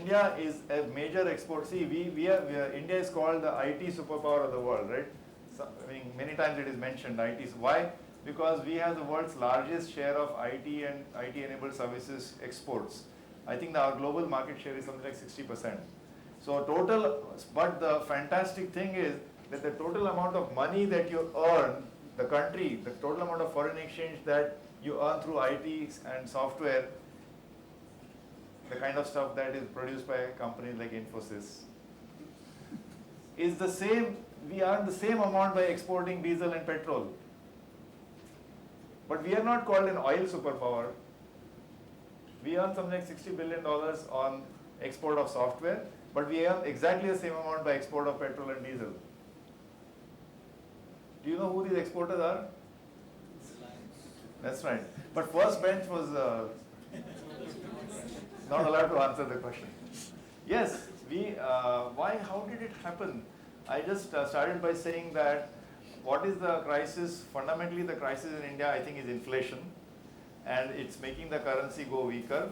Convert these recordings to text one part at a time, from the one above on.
India is a major export. See, India is called the IT superpower of the world, right? So, I mean, many times it is mentioned, IT. Why? Because we have the world's largest share of IT and IT-enabled services exports. I think our global market share is something like 60%. So total, but the fantastic thing is that the total amount of money that you earn, the country, the total amount of foreign exchange that you earn through IT and software, the kind of stuff that is produced by companies like Infosys, is the same. We earn the same amount by exporting diesel and petrol. But we are not called an oil superpower. We earn something like $60 billion on export of software, but we earn exactly the same amount by export of petrol and diesel. Do you know who these exporters are? That's right. But first bench was not allowed to answer the question. Yes, why, how did it happen? I just started by saying that what is the crisis? Fundamentally, the crisis in India, I think, is inflation. And it's making the currency go weaker.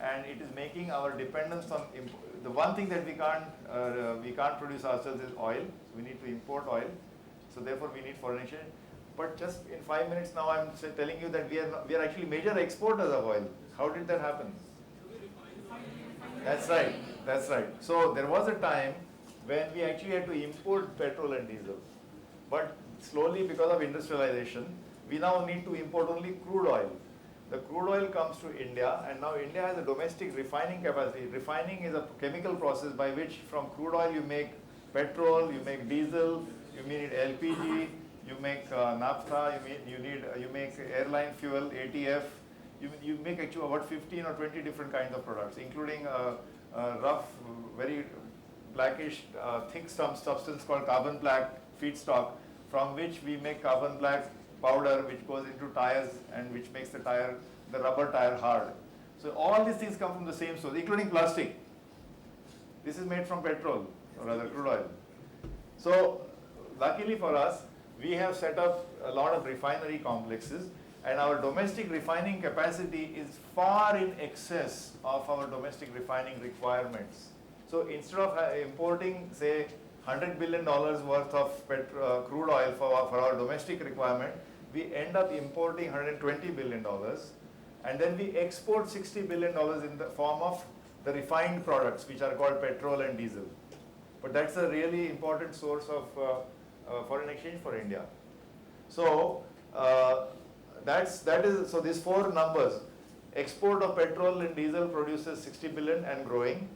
And it is making our dependence on, the one thing that we can't produce ourselves is oil. So we need to import oil. So therefore, we need foreign exchange. But just in 5 minutes now, I'm telling you that we are actually major exporters of oil. How did that happen? That's right. That's right. So there was a time when we actually had to import petrol and diesel. But slowly, because of industrialization, we now need to import only crude oil. The crude oil comes to India, and now India has a domestic refining capacity. Refining is a chemical process by which from crude oil you make petrol, you make diesel, you need LPG, you make naphtha, you make airline fuel, ATF. You make actually about 15 or 20 different kinds of products, including a rough, very blackish, thick substance called carbon black feedstock, from which we make carbon black powder, which goes into tires and which makes the rubber tire hard. So all these things come from the same source, including plastic. This is made from petrol, or rather crude oil. So luckily for us, we have set up a lot of refinery complexes, and our domestic refining capacity is far in excess of our domestic refining requirements. So instead of importing, say, $100 billion worth of crude oil for our domestic requirement, we end up importing $120 billion, and then we export $60 billion in the form of the refined products, which are called petrol and diesel. But that's a really important source of foreign exchange for India. So so these four numbers: export of petrol and diesel produces 60 billion and growing.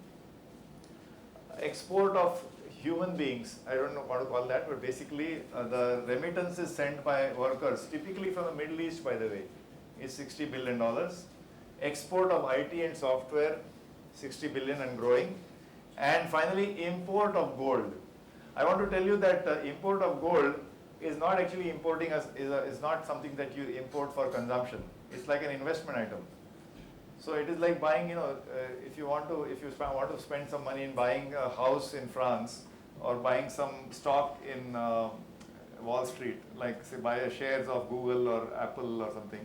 Export of human beings, I don't know what to call that, but basically the remittances sent by workers, typically from the Middle East, by the way, is $60 billion. Export of IT and software, 60 billion and growing. And finally, import of gold. I want to tell you that import of gold is not actually importing is not something that you import for consumption. It's like an investment item. So it is like buying, if you want to spend some money in buying a house in France, or buying some stock in Wall Street, like say buy shares of Google or Apple or something.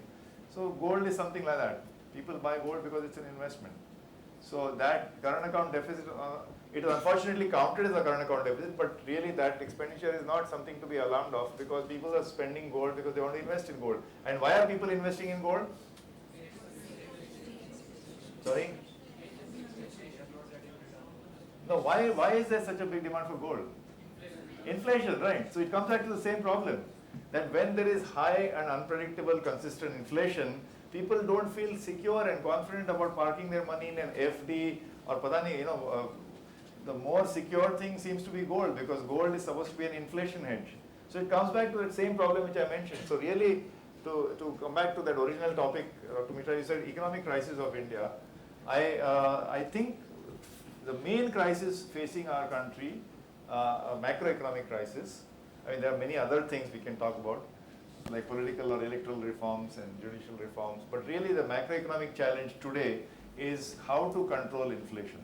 So gold is something like that. People buy gold because it's an investment. So that current account deficit, it is unfortunately counted as a current account deficit, but really that expenditure is not something to be alarmed of, because people are spending gold because they want to invest in gold. And why are people investing in gold? Sorry? No, why is there such a big demand for gold? Inflation, right? So it comes back to the same problem, that when there is high and unpredictable, consistent inflation, people don't feel secure and confident about parking their money in an FD or padani, the more secure thing seems to be gold, because gold is supposed to be an inflation hedge. So it comes back to the same problem which I mentioned. So really, to come back to that original topic, Dr. Mitra, you said economic crisis of India. I think the main crisis facing our country, a macroeconomic crisis. I mean, there are many other things we can talk about, like political or electoral reforms and judicial reforms. But really the macroeconomic challenge today is how to control inflation.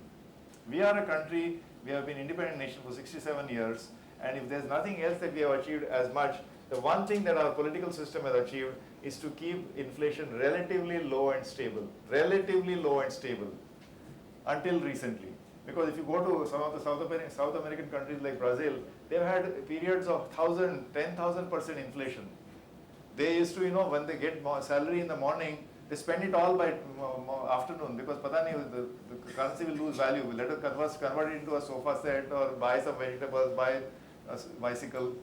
We are a country, we have been an independent nation for 67 years, and if there's nothing else that we have achieved as much, the one thing that our political system has achieved is to keep inflation relatively low and stable. Relatively low and stable. until recently. Because if you go to some of the South American countries like Brazil, they've had periods of 10,000% inflation. They used to, when they get salary in the morning, they spend it all by afternoon because pata nahi, the currency will lose value. Let us convert it into a sofa set or buy some vegetables, buy a bicycle.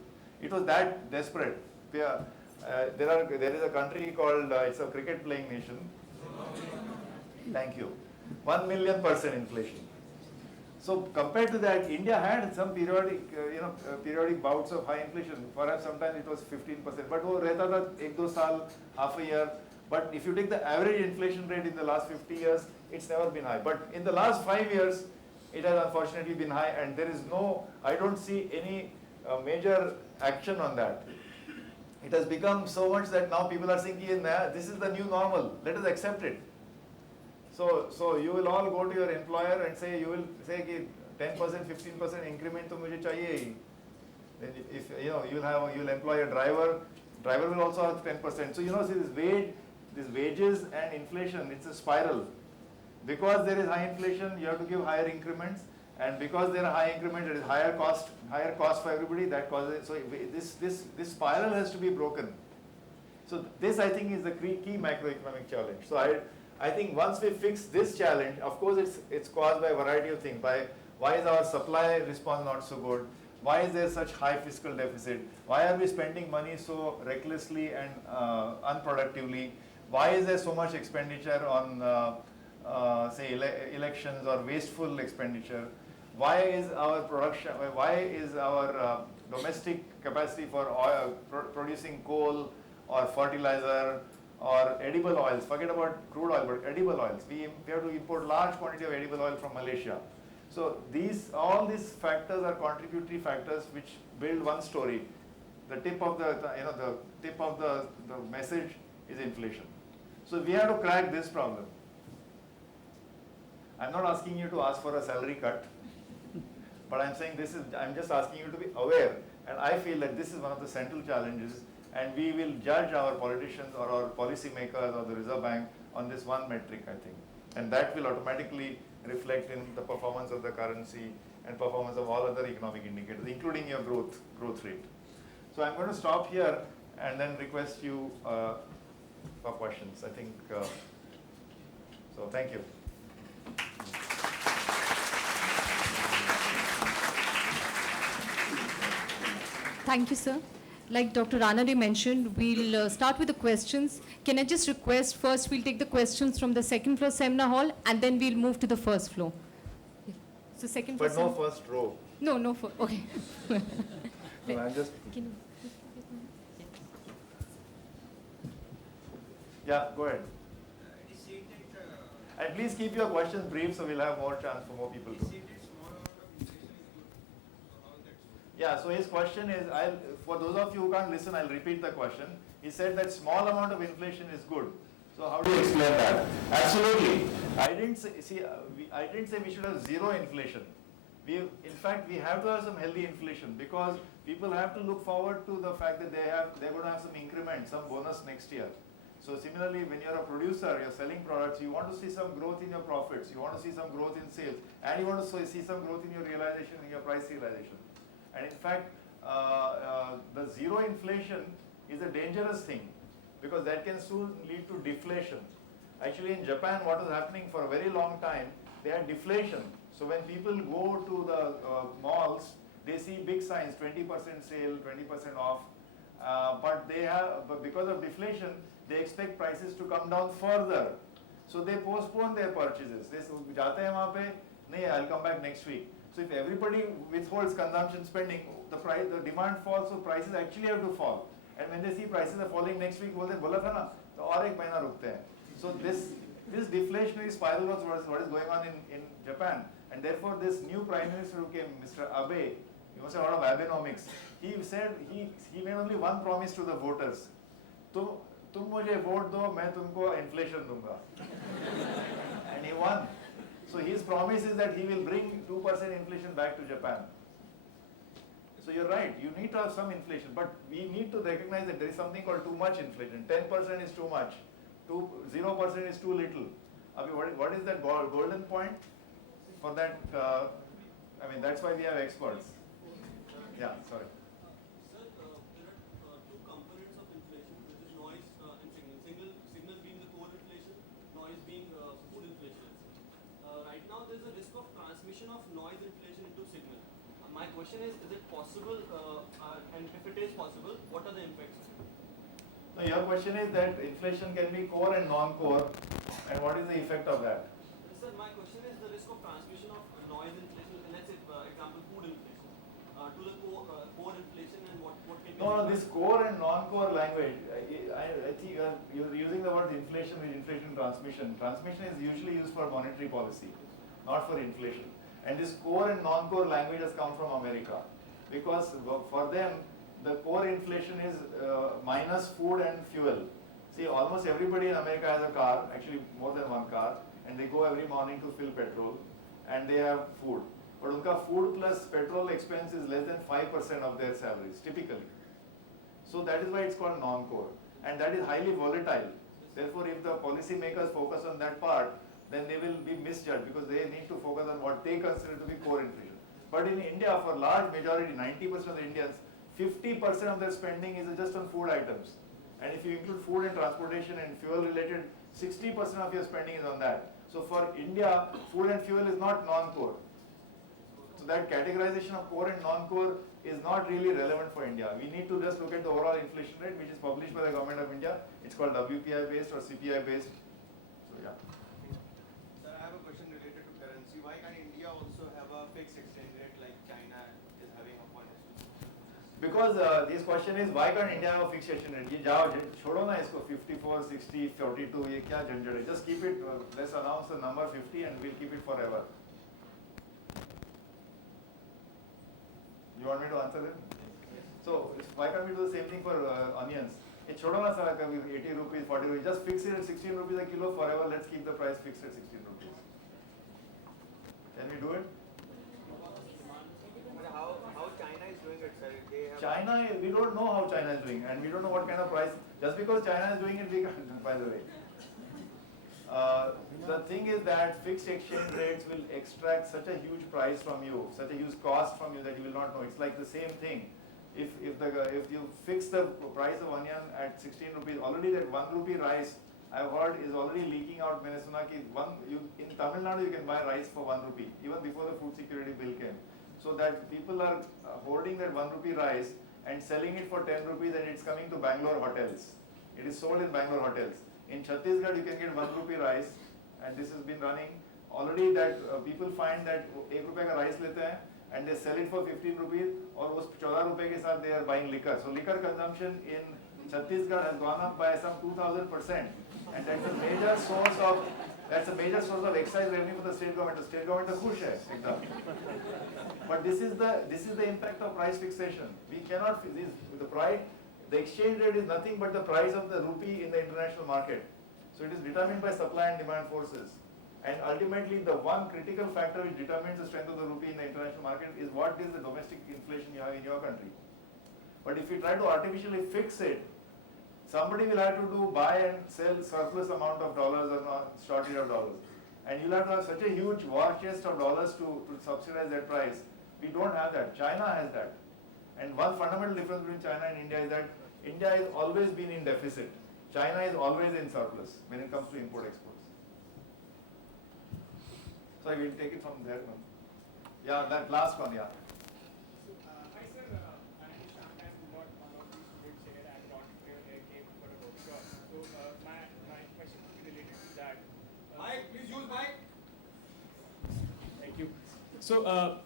It was that desperate. There is a country called, it's a cricket playing nation. Thank you. 1,000,000% inflation. So compared to that, India had some periodic bouts of high inflation. Perhaps sometimes it was 15%. But wo rehta tha 1-2 saal, half a year. But if you take the average inflation rate in the last 50 years, it's never been high. But in the last 5 years, it has unfortunately been high, and there is I don't see any major action on that. It has become so much that now people are thinking, this is the new normal, let us accept it. So you will all go to your employer and say, you will say 10%, 15% increment to mujhe chahiye hi. Then if you'll employ a driver will also have 10%. So see these wages and inflation, it's a spiral. Because there is high inflation, you have to give higher increments, and because there are high increments, there is higher cost for everybody. That causes this spiral has to be broken. So this, I think, is the key macroeconomic challenge. So I think once we fix this challenge, of course it's caused by a variety of things. Why is our supply response not so good? Why is there such high fiscal deficit? Why are we spending money so recklessly and unproductively? Why is there so much expenditure on say elections or wasteful expenditure? Why is our domestic capacity for oil, producing coal or fertilizer or edible oils, forget about crude oil, but edible oils. We have to import large quantity of edible oil from Malaysia. So all these factors are contributory factors which build one story. The tip of the message is inflation. So we have to crack this problem. I'm not asking you to ask for a salary cut, but I'm saying I'm just asking you to be aware. And I feel that this is one of the central challenges, and we will judge our politicians or our policymakers or the Reserve Bank on this one metric, I think. And that will automatically reflect in the performance of the currency and performance of all other economic indicators, including your growth rate. So I'm going to stop here and then request you for questions. I think, so thank you. Thank you, sir. Like Dr. Ranade mentioned, we'll start with the questions. Can I just request first we'll take the questions from the second floor seminar hall and then we'll move to the first floor. So second floor. But no first row. No, okay. No, I'm just. Yeah, go ahead. And please keep your questions brief so we'll have more chance for more people to. Yeah, so his question is, for those of you who can't listen, I'll repeat the question. He said that small amount of inflation is good. So how do you explain that? Absolutely. I didn't say we should have zero inflation. In fact, we have to have some healthy inflation because people have to look forward to the fact that they're going to have some increment, some bonus next year. So similarly, when you're a producer, you're selling products, you want to see some growth in your profits, you want to see some growth in sales, and you want to see some growth in your realization, in your price realization. And in fact, the zero inflation is a dangerous thing because that can soon lead to deflation. Actually, in Japan, what was happening for a very long time, they had deflation. So when people go to the malls, they see big signs, 20% sale, 20% off. But because of deflation, they expect prices to come down further. So they postpone their purchases. They say, "Jate hain wahan pe? Nahi, I'll come back next week." So if everybody withholds consumption spending, the demand falls, so prices actually have to fall. And when they see prices are falling next week, bola tha na, to aur ek mahina rukte hain. So this deflationary spiral was what is going on in Japan. And therefore this new Prime Minister who came, Mr. Abe, he must have a lot of Abenomics. He said, he made only one promise to the voters. तुम मुझे vote दो, मैं तुमको inflation दूंगा. And he won. So his promise is that he will bring 2% inflation back to Japan. So you're right, you need to have some inflation, but we need to recognize that there is something called too much inflation. 10% is too much, 0% is too little. What is that golden point? for that, I mean, that's why we have experts. Yeah, sorry. Sir, there are two components of inflation, which is noise and signal. Signal being the core inflation, noise being food inflation. Right now, there is a risk of transmission of noise inflation into signal. My question is it possible? And if it is possible, what are the impacts? Now, your question is that inflation can be core and non-core, and what is the effect of that? Sir, my question is the risk of transmission of noise inflation, let's say, example, food inflation, to the core inflation, and what can be... No, this core and non-core language, I think you're using the word inflation with inflation transmission. Transmission is usually used for monetary policy, not for inflation. And this core and non-core language has come from America, because for them, the core inflation is minus food and fuel. See, almost everybody in America has a car, actually more than one car, and they go every morning to fill petrol, and they have food. But unka food plus petrol expense is less than 5% of their salaries, typically. So that is why it's called non-core, and that is highly volatile. Therefore, if the policy makers focus on that part, then they will be misjudged, because they need to focus on what they consider to be core inflation. But in India, for large majority, 90% of the Indians, 50% of their spending is just on food items. And if you include food and transportation and fuel related, 60% of your spending is on that. So for India, food and fuel is not non-core. So that categorization of core and non-core is not really relevant for India. We need to just look at the overall inflation rate, which is published by the government of India. It's called WPI based or CPI based. So yeah. Sir, I have a question related to currency. Why can't India also have a fixed exchange rate like China is having a 1:2? Because this question is, why can't India have a fixed exchange rate? ये जाओ छोड़ो ना इसको 54, 60, 42 ये क्या झंझट है? Just keep it. Let's announce the number 50 and we'll keep it forever. You want me to answer them? So why can't we do the same thing for onions? ये छोड़ो ना सारा कभी 80 rupees, 40 rupees. Just fix it at 16 rupees a kilo forever. Let's keep the price fixed at 16 rupees. Can we do it? How China is doing it, sir? They have China, we don't know how China is doing, and we don't know what kind of price. Just because China is doing it, we can't, by the way. The thing is that fixed exchange rates will extract such a huge price from you, such a huge cost from you that you will not know. It's like the same thing. If you fix the price of onion at 16 rupees, already that 1 rupee rice, I've heard, is already leaking out. मैंने सुना कि in Tamil Nadu you can buy rice for 1 rupee, even before the food security bill came. So that people are hoarding that 1 rupee rice and selling it for 10 rupees, and it's coming to Bangalore hotels. It is sold in Bangalore hotels. In Chhattisgarh you can get 1 rupee rice, and this has been running. Already that people find that 1 rupee का rice लेते हैं and they sell it for 15 rupees, और उस 14 रुपए के साथ they are buying liquor. So liquor consumption in Chhattisgarh has gone up by some 2000%, and that's a major source of excise revenue for the state government. The state government is खुश है एकदम. But this is the impact of price fixation. We cannot the exchange rate is nothing but the price of the rupee in the international market. So it is determined by supply and demand forces. And ultimately, the one critical factor which determines the strength of the rupee in the international market is what is the domestic inflation you have in your country. But if you try to artificially fix it, somebody will have to buy and sell surplus amount of dollars or not shortage of dollars. And you'll have to have such a huge war chest of dollars to subsidize that price. We don't have that. China has that. And one fundamental difference between China and India is that India has always been in deficit. China is always in surplus when it comes to import-exports. So I will take it from there. Yeah, that last one, yeah. So, hi sir, I am Shyam as one of the students here and an entrepreneur here came for a workshop. So my question would be related to that. Mike, please use mic. Thank you. So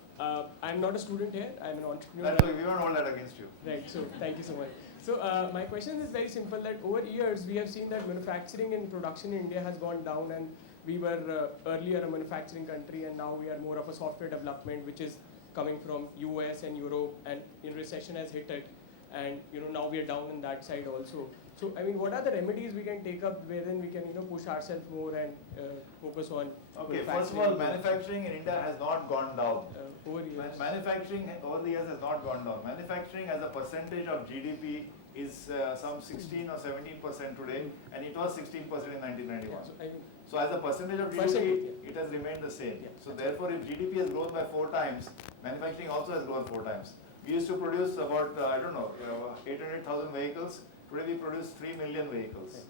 I'm not a student here, I'm an entrepreneur. That's why we won't hold that against you. Right, so thank you so much. So my question is very simple, that over years we have seen that manufacturing and production in India has gone down, and we were earlier a manufacturing country, and now we are more of a software development, which is coming from US and Europe, and recession has hit it, and now we are down on that side also. So I mean, what are the remedies we can take up wherein we can push ourselves more and focus on Okay, first of all, manufacturing in India has not gone down. over years? Manufacturing over the years has not gone down. Manufacturing as a percentage of GDP is some 16 or 17% today, and it was 16% in 1991. Yeah, so I mean, So as a percentage of GDP, Percentage, it has remained the same. Yeah. So therefore, if GDP has grown by 4 times, manufacturing also has grown 4 times. We used to produce about, I don't know, 800,000 vehicles. Today we produce 3 million vehicles.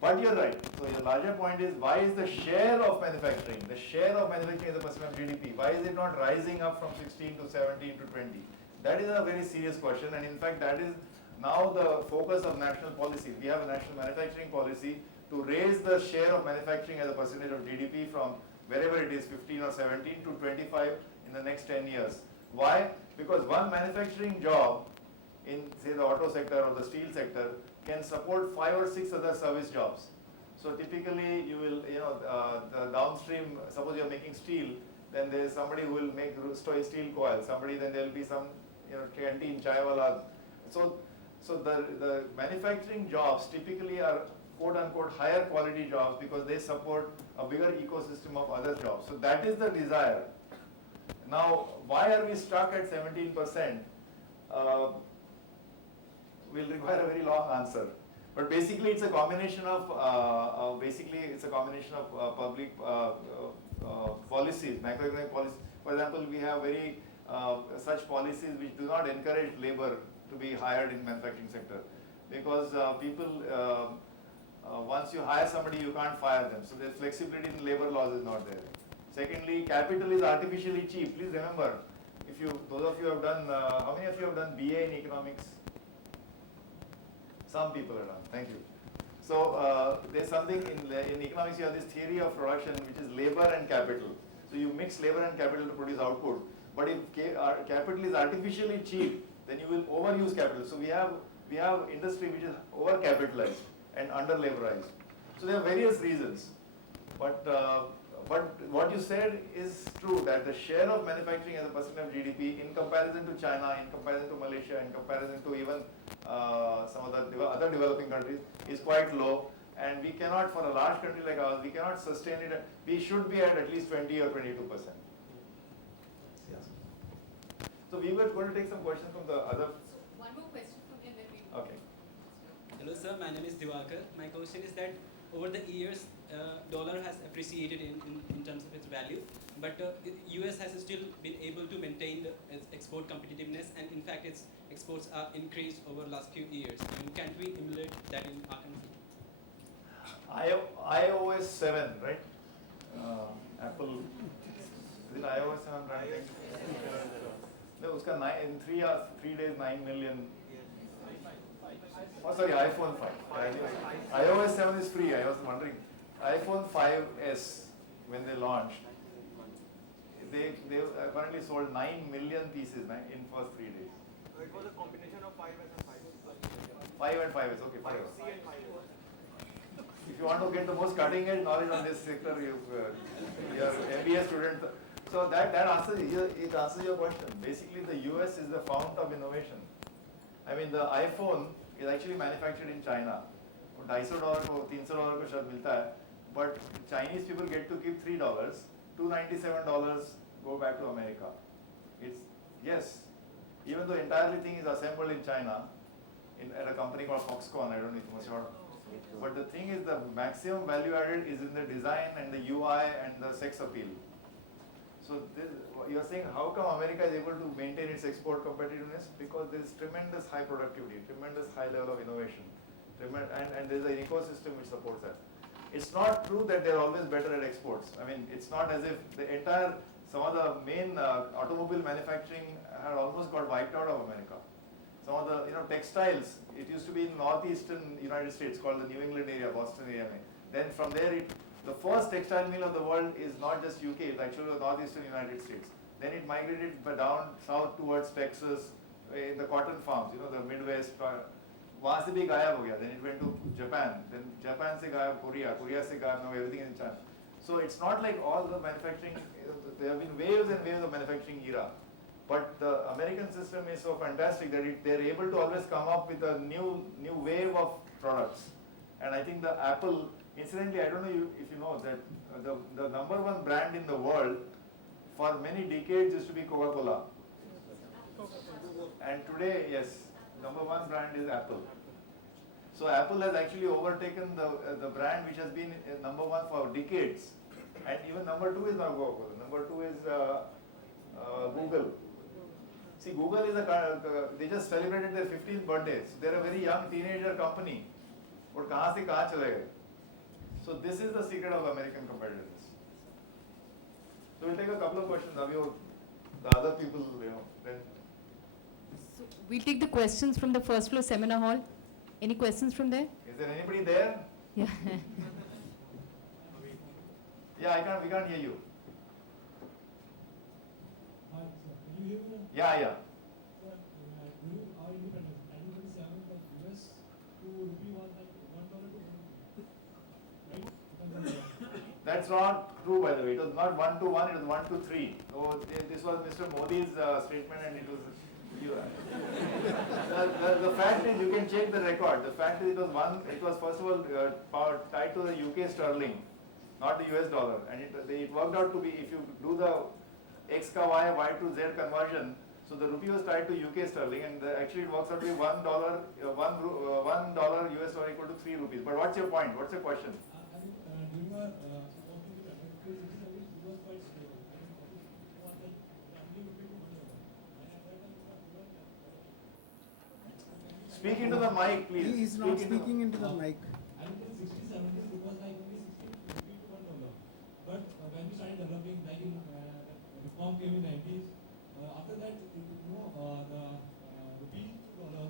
But you're right. So your larger point is, why is the share of manufacturing as a percent of GDP, why is it not rising up from 16 to 17 to 20? That is a very serious question, and in fact that is now the focus of national policy. We have a national manufacturing policy to raise the share of manufacturing as a percentage of GDP from wherever it is, 15 or 17 to 25 in the next 10 years. Why? Because one manufacturing job in, say, the auto sector or the steel sector can support 5 or 6 other service jobs. So typically you will, the downstream, suppose you're making steel, then there is somebody who will make steel coil, somebody, then there will be some, canteen, chai wala. So the manufacturing jobs typically are quote unquote higher quality jobs because they support a bigger ecosystem of other jobs. So that is the desire. Now, why are we stuck at 17%? Will require a very long answer. But basically, it's a combination of public policies, macroeconomic policies. For example, we have very such policies which do not encourage labor to be hired in manufacturing sector, because people once you hire somebody, you can't fire them. So the flexibility in labor laws is not there. Secondly, capital is artificially cheap. Please remember, if you, those of you have done, how many of you have done BA in economics? Some people have done. Thank you. So there's something in economics. You have this theory of production, which is labor and capital. So you mix labor and capital to produce output. But if capital is artificially cheap, then you will overuse capital. So we have industry which is over-capitalized and under-laborized. So there are various reasons. But what you said is true, that the share of manufacturing as a percent of GDP in comparison to China, in comparison to Malaysia, in comparison to even some of the other developing countries is quite low. And we cannot, for a large country like ours, we cannot sustain it. We should be at least 20 or 22%. Yes. So we were going to take some questions from the other. One more question from you and then we. Okay. Hello sir, my name is Diwakar. My question is that over the years, dollar has appreciated in terms of its value, but US has still been able to maintain its export competitiveness, and in fact its exports are increased over the last few years. And can't we emulate that in our country? iOS 7, right? Apple, is it iOS 7 I'm trying to think? No, uska in 3 days 9 million. Oh sorry, iPhone 5. iOS 7 is free, I was wondering. iPhone 5s, when they launched, they apparently sold 9 million pieces in first 3 days. It was a combination of 5S and 5S. 5 and 5s, okay, 5. 5C and 5S. If you want to get the most cutting edge knowledge on this sector, you're MBA student. So that answers, it answers your question. Basically, the US is the fount of innovation. I mean, the iPhone is actually manufactured in China. $250 को $300 को शायद मिलता है, but Chinese people get to keep $3. $297 go back to America. It's yes, even though entirely thing is assembled in China, at a company called Foxconn. I don't know if you must have heard. But the thing is, the maximum value added is in the design and the UI and the sex appeal. So you are saying, how come America is able to maintain its export competitiveness? Because there is tremendous high productivity, tremendous high level of innovation, and there is an ecosystem which supports that. It's not true that they are always better at exports. I mean, it's not as if some of the main automobile manufacturing had almost got wiped out of America. Some of the textiles, it used to be in northeastern United States called the New England area, Boston area. Then from there, the first textile mill of the world is not just UK, it's actually the northeastern United States. Then it migrated down south towards Texas, in the cotton farms, the Midwest. वहाँ से भी गायब हो गया. Then it went to Japan. Then Japan से गायब Korea. Korea से गायब. Now everything is in China. So it's not like all the manufacturing. There have been waves and waves of manufacturing era. But the American system is so fantastic that they're able to always come up with a new wave of products. And I think the Apple, incidentally, I don't know if you know that the number one brand in the world for many decades used to be Coca-Cola. And today, yes, number one brand is Apple. So Apple has actually overtaken the brand which has been number one for decades, and even number two is not Google. Number two is Google. See, Google is they just celebrated their 15th birthday. So they're a very young teenager company. But kahan se kahan chale gaye? So this is the secret of American competitiveness. So we'll take a couple of questions. Abhi, the other people, then. So we'll take the questions from the first floor seminar hall. Any questions from there? Is there anybody there? Yeah. Yeah, we can't hear you. Hi, sir. Can you hear me? Yeah, yeah. Sir, during our independence, 1947, the US to rupee was like $1 to right? That's not true, by the way. It was not 1 to 1, it was 1 to 3. So this was Mr. Modi's statement, and it was the fact is, you can check the record. The fact is, it was first of all tied to the UK sterling, not the US dollar, and it worked out to be, if you do the X ka Y to Z conversion, so the rupee was tied to UK sterling, and actually it works out to be $1 US dollar equal to 3 rupees. But what's your point? What's your question? During our working with American service, it was quite stable. It was like roughly rupee to $1. And at that time, Speak into the mic, please. He is not speaking into the mic. and in 60s, 70s, it was like only 60 rupee to $1. But when we started developing, like in reform came in 90s, after that, the rupee to dollar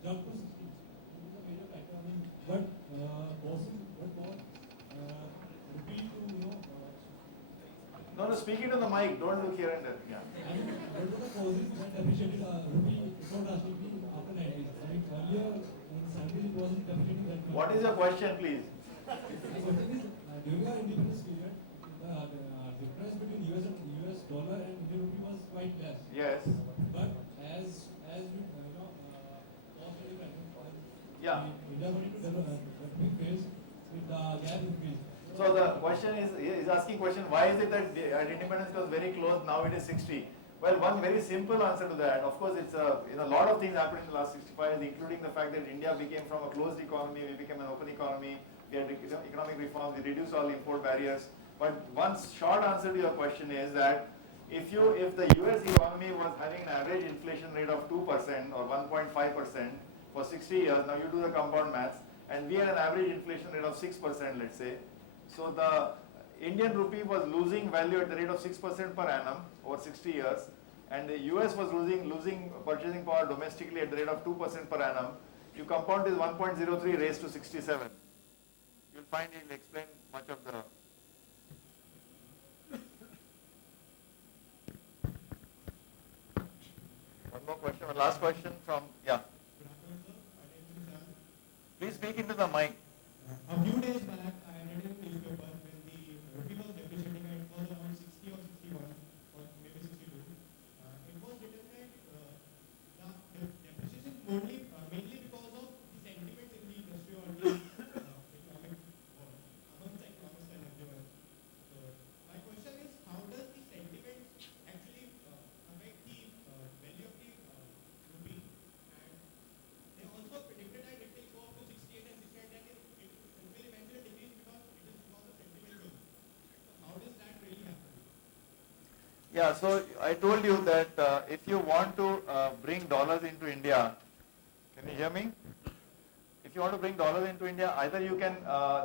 jumped to 60. It was a major factor. I mean, but rupee to No, speak into the mic. Don't look here and there. Yeah. and what were the causes that appreciated rupee so drastically after 90s? I mean, earlier in the 70s it wasn't depreciating that much. What is your question, please? My question is, during our independence period, the difference between US dollar and Indian rupee was quite less. Yes. But as we cost independence, Yeah. India wanted to develop phase with the gap increase. So the question is asking question, why is it that at independence was very close, now it is 60? Well, one very simple answer to that, of course, it's a lot of things happened in the last 65 years, including the fact that India became from a closed economy, we became an open economy, we had economic reforms, we reduced all import barriers. But one short answer to your question is that if the US economy was having an average inflation rate of 2% or 1.5% for 60 years, now you do the compound maths, and we had an average inflation rate of 6%, let's say. So the Indian rupee was losing value at the rate of 6% per annum over 60 years, and the US was losing purchasing power domestically at the rate of 2% per annum. You compound this 1.03 raised to 67. You'll find he'll explain much of the. One more question, one last question from, yeah. Please speak into the mic. A few days back, I read in the newspaper when the rupee was depreciating and it was around 60 or 61 or maybe 62. It was written that the depreciation mainly because of the sentiments in the industry or the economic world, amongst the economists and everyone. So my question is, how does the sentiments actually affect the value of the rupee? And they also predicted that it will go up to 68 and 69, that it will eventually decrease because it is because of sentimental. So how does that really happen? Yeah, so I told you that if you want to bring dollars into India, can you hear me? If you want to bring dollars into India, either you can,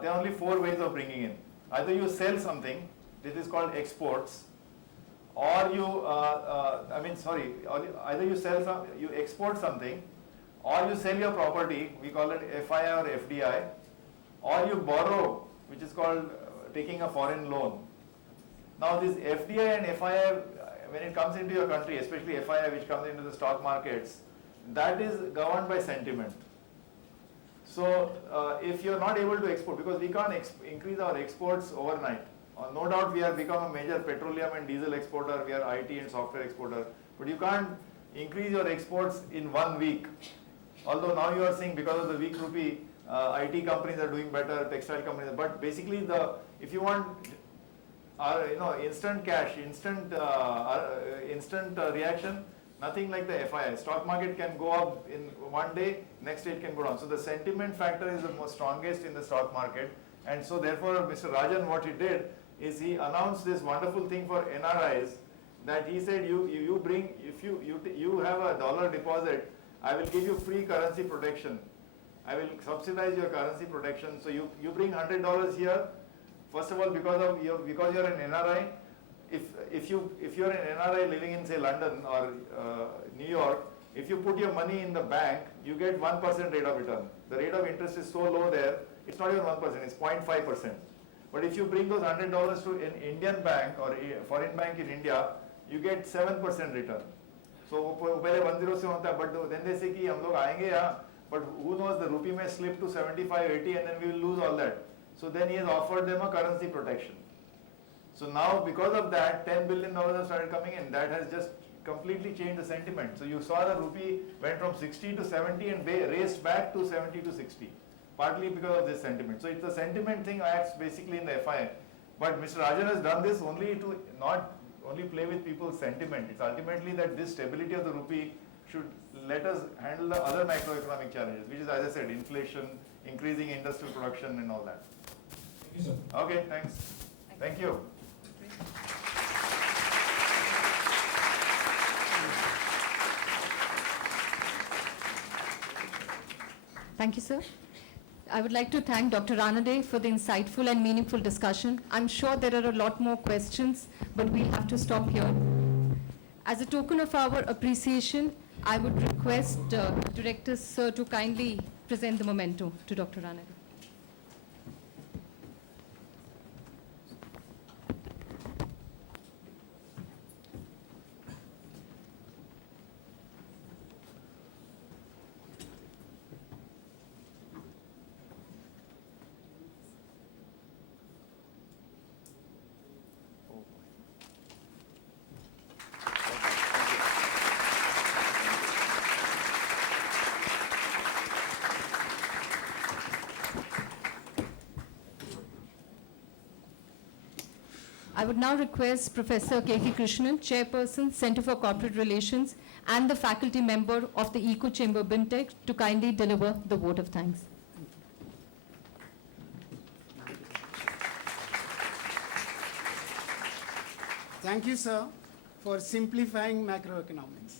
there are only 4 ways of bringing in. Either you sell something, this is called exports, or either you you export something, or you sell your property, we call it FII or FDI, or you borrow, which is called taking a foreign loan. Now this FDI and FII, when it comes into your country, especially FII which comes into the stock markets, that is governed by sentiment. So if you're not able to export, because we can't increase our exports overnight. No doubt we have become a major petroleum and diesel exporter, we are IT and software exporter, but you can't increase your exports in 1 week. Although now you are seeing because of the weak rupee, IT companies are doing better, textile companies, but basically if you want instant cash, instant reaction, Nothing like the FII. Stock market can go up in one day, next day it can go down. So the sentiment factor is the most strongest in the stock market. And so therefore, Mr. Rajan, what he did is he announced this wonderful thing for NRIs, that he said you bring, if you have a dollar deposit, I will give you free currency protection. I will subsidize your currency protection. So you bring $100 here. First of all, because you're an NRI, if you're an NRI living in, say, London or New York, if you put your money in the bank, you get 1% rate of return. The rate of interest is so low there, it's not even 1%, it's 0.5%. But if you bring those $100 to an Indian bank or a foreign bank in India, you get 7% return. So पहले 10 से होता है, but then they say कि हम लोग आएंगे यहाँ, but who knows, the rupee may slip to 75, 80 and then we will lose all that. So then he has offered them a currency protection. So now because of that, $10 billion have started coming in. That has just completely changed the sentiment. So you saw the rupee went from 60 to 70 and raced back to 70 to 60, partly because of this sentiment. So it's the sentiment thing acts basically in the FI. But Mr. Rajan has done this only to not only play with people's sentiment. It's ultimately that this stability of the rupee should let us handle the other macroeconomic challenges, which is, as I said, inflation, increasing industrial production and all that. Thank you, sir. Okay, thanks. Thank you. Thank you, sir. I would like to thank Dr. Ranade for the insightful and meaningful discussion. I'm sure there are a lot more questions, but we'll have to stop here. As a token of our appreciation, I would request Director Sir to kindly present the memento to Dr. Ranade. I would now request Professor K.K. Krishnan, Chairperson, Center for Corporate Relations, and the faculty member of the Eco Chamber BIMTech to kindly deliver the vote of thanks. Thank you, sir, for simplifying macroeconomics.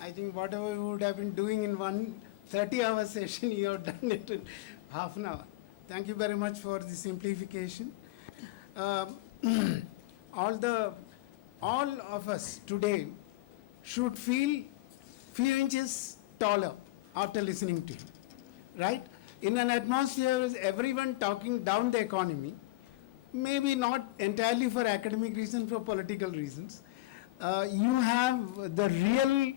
I think whatever we would have been doing in one 30-hour session, you have done it in half an hour. Thank you very much for the simplification. All of us today should feel few inches taller after listening to him, right? In an atmosphere with everyone talking down the economy, maybe not entirely for academic reasons, for political reasons, you have the real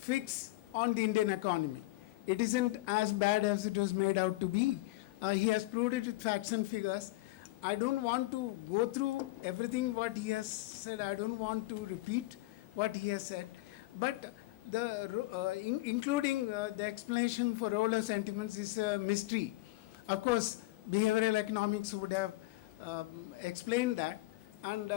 fix on the Indian economy. It isn't as bad as it was made out to be. He has proved it with facts and figures. I don't want to go through everything what he has said. I don't want to repeat what he has said. But including the explanation for role of sentiments is a mystery. Of course, behavioral economics would have explained that. And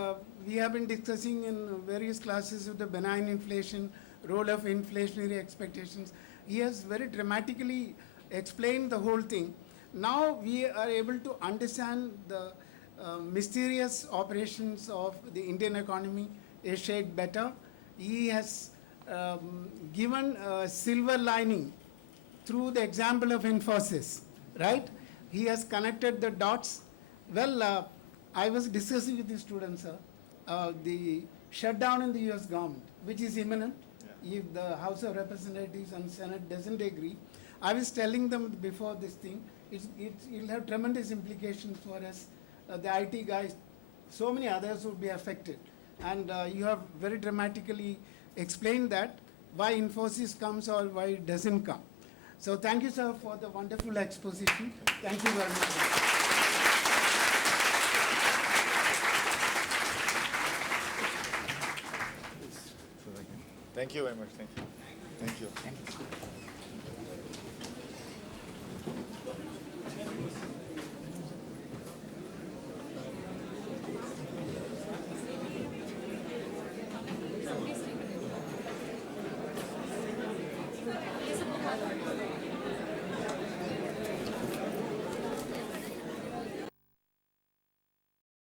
we have been discussing in various classes of the benign inflation, role of inflationary expectations. He has very dramatically explained the whole thing. Now we are able to understand the mysterious operations of the Indian economy a shade better. He has given a silver lining through the example of Infosys, right? He has connected the dots. Well, I was discussing with the students, the shutdown in the US government, which is imminent. Yeah. If the House of Representatives and Senate doesn't agree, I was telling them before this thing, it'll have tremendous implications for us, the IT guys. So many others will be affected. And you have very dramatically explained that, why Infosys comes or why it doesn't come. So thank you, sir, for the wonderful exposition. Thank you very much. Thank you very much. Thank you. Thank you.